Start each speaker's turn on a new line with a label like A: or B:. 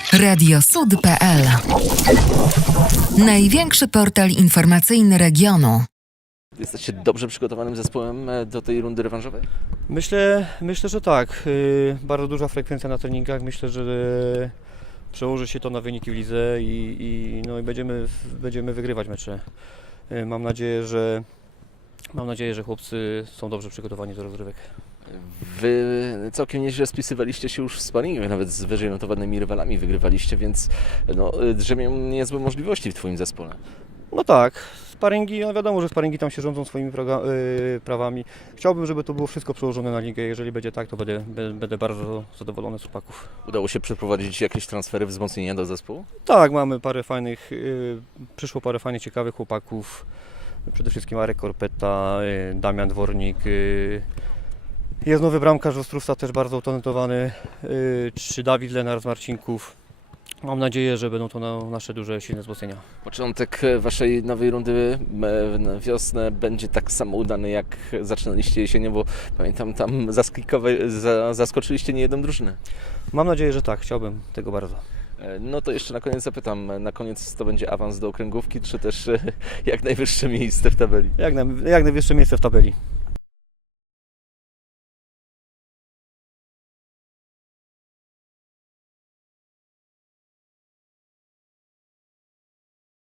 A: Radiosud.pl. Największy portal informacyjny regionu.
B: Jesteście dobrze przygotowanym zespołem do tej rundy rewanżowej?
C: Myślę, że tak. Bardzo duża frekwencja na treningach. Myślę, że przełoży się to na wyniki w lidze i będziemy wygrywać mecze. Mam nadzieję, że chłopcy są dobrze przygotowani do rozgrywek.
B: Wy całkiem nieźle spisywaliście się już w sparingu, nawet z wyżej notowanymi rywalami wygrywaliście, więc drzemią niezłe możliwości w Twoim zespole.
C: No tak, sparingi, wiadomo, że sparingi tam się rządzą swoimi prawami. Chciałbym, żeby to było wszystko przełożone na ligę. Jeżeli będzie tak, to będę bardzo zadowolony z chłopaków.
B: Udało się przeprowadzić jakieś transfery, wzmocnienia do zespołu?
C: Tak, mamy przyszło parę fajnych, ciekawych chłopaków. Przede wszystkim Marek Korpeta, Damian Dwornik. Jest nowy bramkarz z Ostrówca, też bardzo utalentowany, czy Dawid Lenar z Marcinków. Mam nadzieję, że będą to nasze duże, silne wzmocnienia.
B: Początek Waszej nowej rundy na wiosnę będzie tak samo udany, jak zaczynaliście jesienią, bo pamiętam, tam zaskoczyliście niejedną drużynę.
C: Mam nadzieję, że tak, chciałbym tego bardzo.
B: No to jeszcze na koniec zapytam, na koniec to będzie awans do okręgówki, czy też jak najwyższe miejsce w tabeli?
C: Jak najwyższe miejsce w tabeli.